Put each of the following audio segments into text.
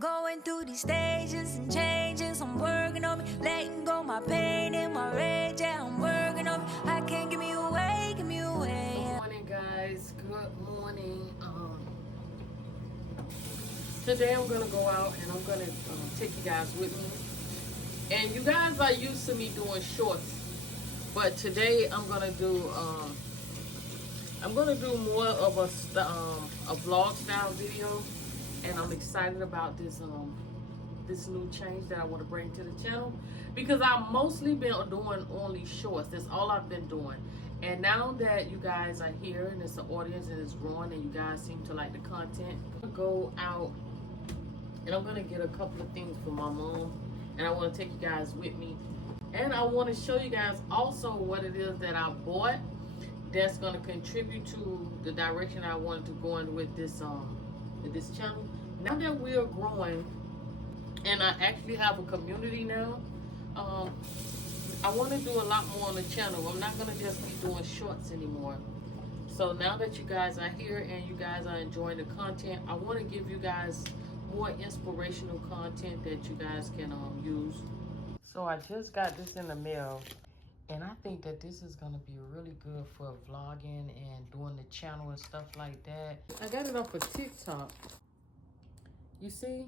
Going through these stages and changes, I'm working on me, letting go my pain and my rage. Yeah, I'm working on me. I can't give me away, give me away. Good morning, guys. Good morning. Today I'm gonna go out and I'm gonna take you guys with me. And you guys are used to me doing shorts, but today I'm gonna do more of a vlog style video, and I'm excited about this new change that I want to bring to the channel, because I've mostly been doing only shorts. That's all I've been doing. And now that you guys are here and it's an audience and it's growing and you guys seem to like the content, I'm gonna go out and I'm gonna get a couple of things for my mom, and I want to take you guys with me, and I want to show you guys also what it is that I bought that's going to contribute to the direction I wanted to go in with this channel. Now that we are growing and I actually have a community now, I want to do a lot more on the channel. I'm not going to just be doing shorts anymore. So now that you guys are here and you guys are enjoying the content, I want to give you guys more inspirational content that you guys can use. So I just got this in the mail, and I think that this is gonna be really good for vlogging and doing the channel and stuff like that. I got it off of TikTok. You see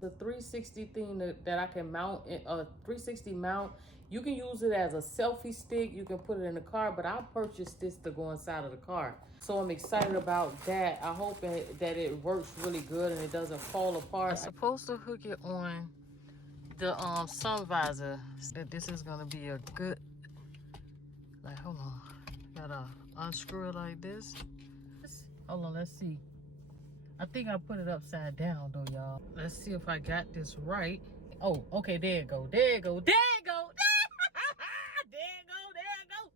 the 360 thing that I can mount, a 360 mount. You can use it as a selfie stick. You can put it in the car, but I purchased this to go inside of the car. So I'm excited about that. I hope that it works really good and it doesn't fall apart. I'm supposed to hook it on the sun visor. That this is gonna be a good, like, hold on, gotta unscrew it like this. Hold on, let's see. I think I put it upside down though, y'all. Let's see if I got this right. Oh, okay, there it go, there it go, there it go. There it go, there it go.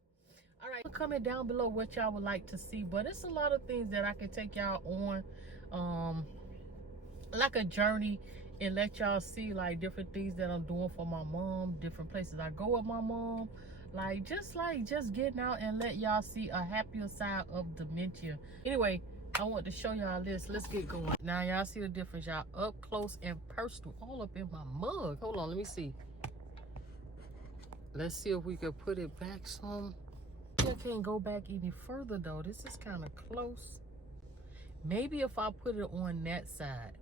All right, comment down below what y'all would like to see, but it's a lot of things that I can take y'all on, like a journey, and let y'all see like different things that I'm doing for my mom, different places I go with my mom, just getting out and let y'all see a happier side of dementia. Anyway, I want to show y'all this. Let's get going. Now y'all see the difference, y'all, up close and personal, all up in my mug. Hold on, let me see. Let's see if we could put it back some. I can't go back any further though. This is kind of close. Maybe if I put it on that side.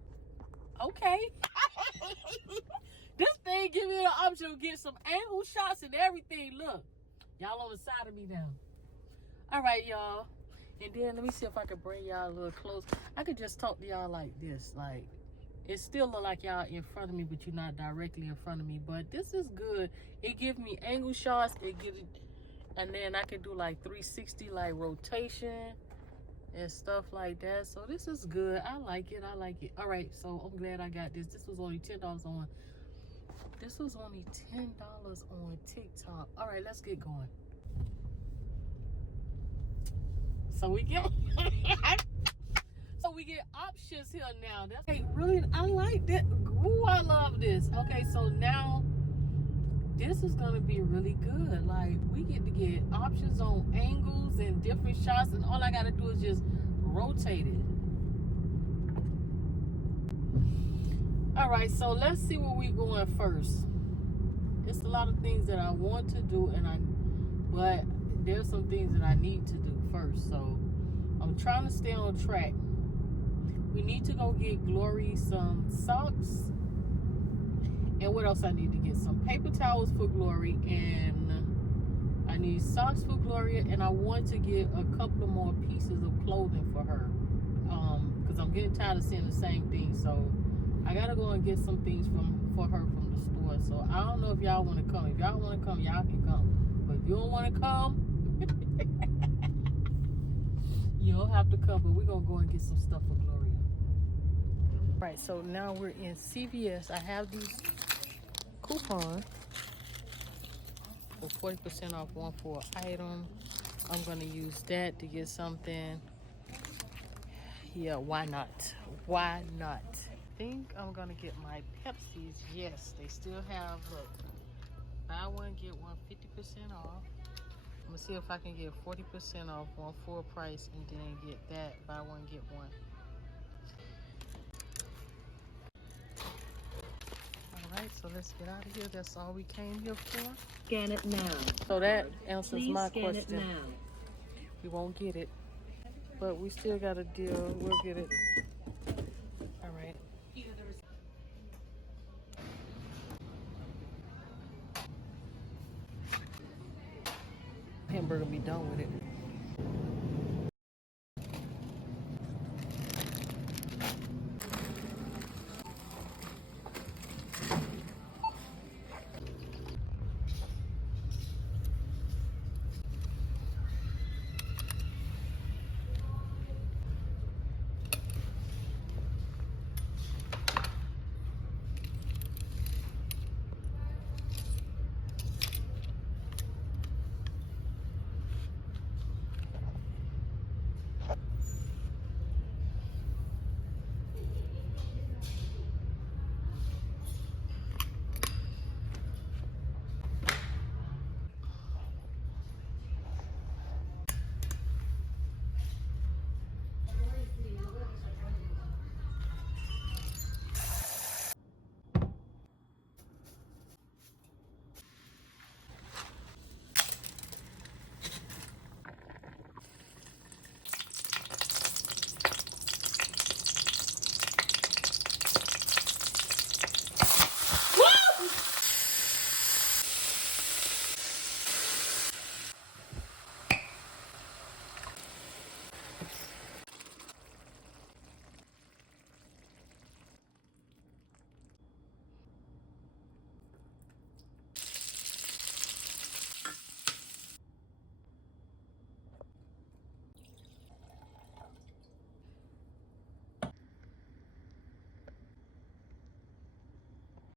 Okay. This thing give me the option to get some angle shots and everything. Look, y'all on the side of me now. All right, y'all. And then let me see if I can bring y'all a little close. I could just talk to y'all like this. Like, it still look like y'all in front of me, but you're not directly in front of me. But this is good. It gives me angle shots. And then I can do like 360 like rotation and stuff like that. So this is good. I like it. I like it. All right, so I'm glad I got this. This was only $10 on. This was only $10 on TikTok. All right, let's get going. So we get options here now. That's okay, really. I like that. Ooh, I love this. Okay, so now this is gonna be really good. Like, we get to get options on angles and different shots, and all I gotta do is just rotate it. All right, so let's see where we going first. It's a lot of things that I want to do, but there's some things that I need to do first. So I'm trying to stay on track. We need to go get Glory some socks. And what else I need to get? Some paper towels for Glory, and I need socks for Gloria, and I want to get a couple of more pieces of clothing for her, because I'm getting tired of seeing the same thing. So I gotta go and get some things for her from the store. So I don't know if y'all want to come. If y'all want to come, y'all can come. But if you don't want to come, you don't have to come. But we're gonna go and get some stuff for Gloria. Right, so now we're in CVS. I have these coupons for 40% off 1 for an item. I'm gonna use that to get something. Yeah, why not? Why not? I think I'm gonna get my Pepsis. Yes, they still have, look, buy one, get one 50% off. I'm gonna see if I can get 40% off one full price, and then get that, buy one, get one. So let's get out of here. That's all we came here for. Scan it now. So that answers Please my scan question. it now. We won't get it, but we still got to deal. We'll get it. All right. Hamburger be done with it.